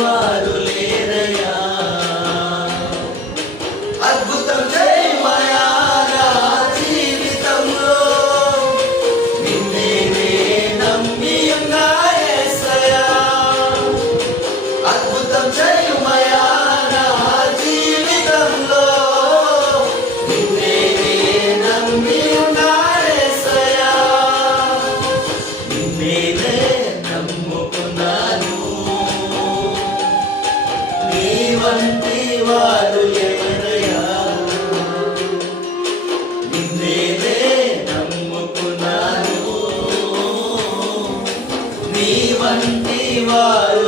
వారు లేరయ్యా. అద్భుతం చేయమయా నా జీవితంలో. నిన్నే నే నమ్మి ఉన్నా యేసయ్యా అద్భుతం చేయమయా నా జీవితంలో. నిన్నే నే నమ్మి Vanti Varu